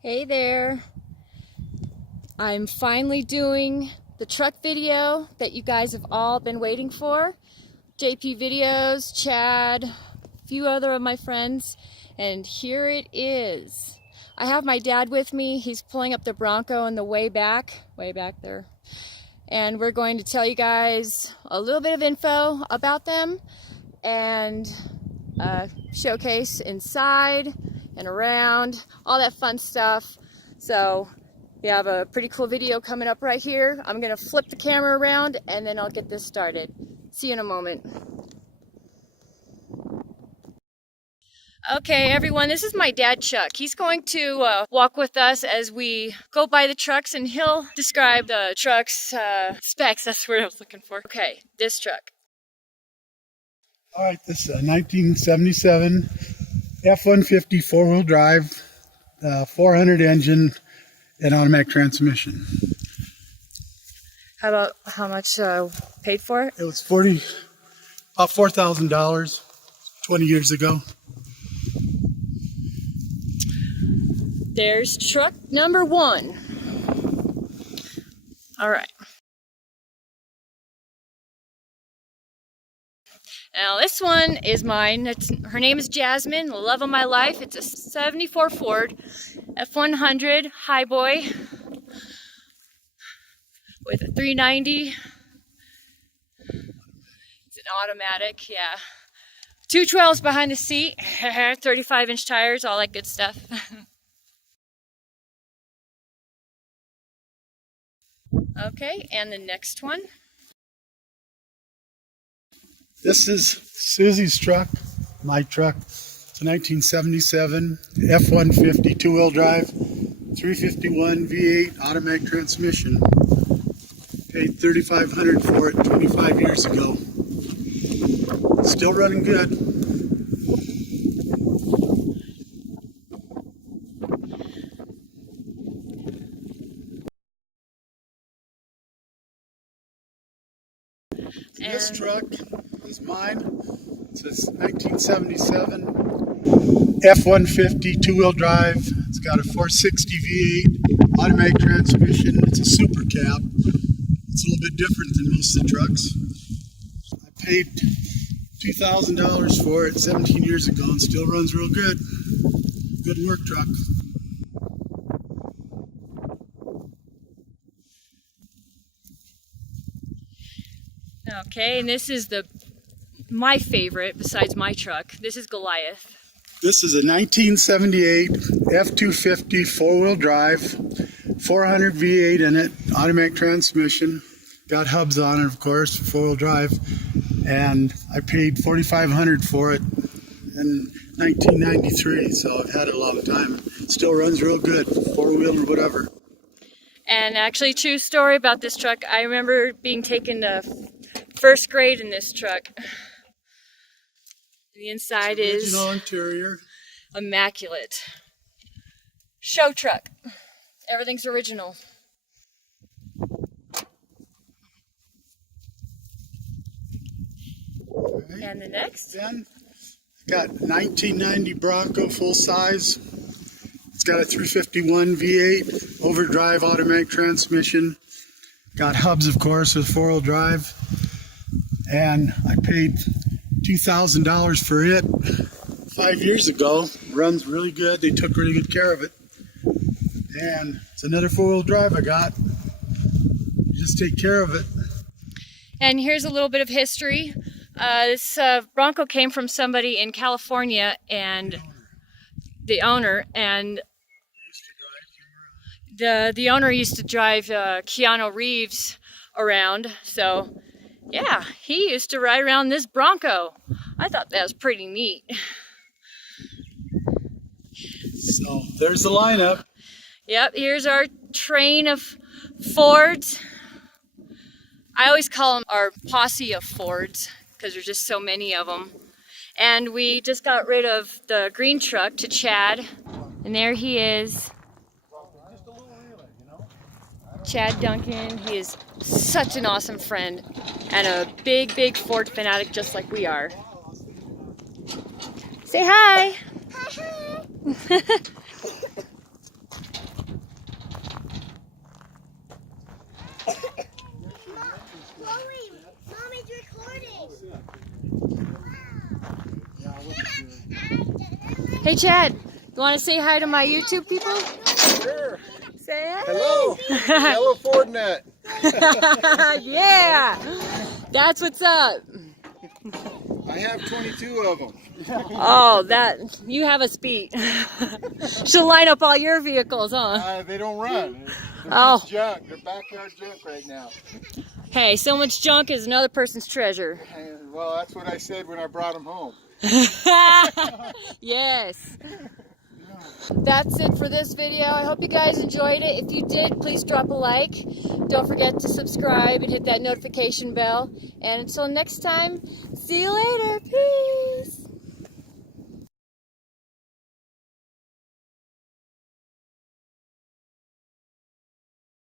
Hey there. I'm finally doing the truck video that you guys have all been waiting for. JP Videos, Chad, a few other of my friends, and here it is. I have my dad with me. He's pulling up the Bronco on the way back there. And we're going to tell you guys a little bit of info about them and showcase inside and around, all that fun stuff. So we have a pretty cool video coming up right here. I'm gonna flip the camera around and then I'll get this started. See you in a moment. Okay everyone, this is my dad Chuck. He's going to walk with us as we go by the trucks and he'll describe the truck's specs. That's what I was looking for. Okay, this truck. All right, this is a 1977 F150 four-wheel drive, 400 engine and automatic transmission. How much paid for it? It was about $4,000 20 years ago. There's truck number one. All right. Now this one is mine. Her name is Jasmine, the love of my life. It's a 74 Ford F100 Highboy with a 390. It's an automatic, yeah. 212s behind the seat, 35-inch tires, all that good stuff. Okay, and the next one. This is Susie's truck, my truck. It's a 1977 F150 two-wheel drive, 351 V8 automatic transmission. Paid $3,500 for it 25 years ago. Still running good. This truck is mine. It's a 1977 F150 two-wheel drive. It's got a 460 V8 automatic transmission. It's a super cab. It's a little bit different than most of the trucks. I paid $2,000 for it 17 years ago and still runs real good. Good work truck. Okay, and this is my favorite besides my truck. This is Goliath. This is a 1978 F250 four-wheel drive, 400 V8 in it, automatic transmission. Got hubs on it, of course, four-wheel drive. And I paid $4,500 for it in 1993, so I've had it a long time. Still runs real good, four-wheel or whatever. And actually, true story about this truck. I remember being taken to first grade in this truck. The inside is original interior. Immaculate. Show truck. Everything's original. Okay. And the next? Then got 1990 Bronco full size. It's got a 351 V8 overdrive automatic transmission. Got hubs, of course, with four-wheel drive. And I paid $2,000 for it 5 years ago. Runs really good. They took really good care of it. And it's another four-wheel drive I got. You just take care of it. And here's a little bit of history. This Bronco came from somebody in California, and the owner used to drive Keanu Reeves around. So yeah, he used to ride around this Bronco. I thought that was pretty neat. So there's the lineup. Yep, here's our train of Fords. I always call them our posse of Fords because there's just so many of them. And we just got rid of the green truck to Chad, and there he is. Chad Duncan. He is such an awesome friend and a big, big Ford fanatic just like we are. Say hi! Hi, hi! Hey Chad, you want to say hi to my YouTube people? Sure. Say hi. Hello. Hello, Ford Net. Yeah, that's what's up. I have 22 of them. Oh, that you have a speed. She'll line up all your vehicles, huh? They don't run. They're Oh. just junk. They're backyard junk right now. Hey, so much junk is another person's treasure. And, well, that's what I said when I brought them home. Yes. That's it for this video. I hope you guys enjoyed it. If you did, please drop a like. Don't forget to subscribe and hit that notification bell. And until next time, see you later. Peace.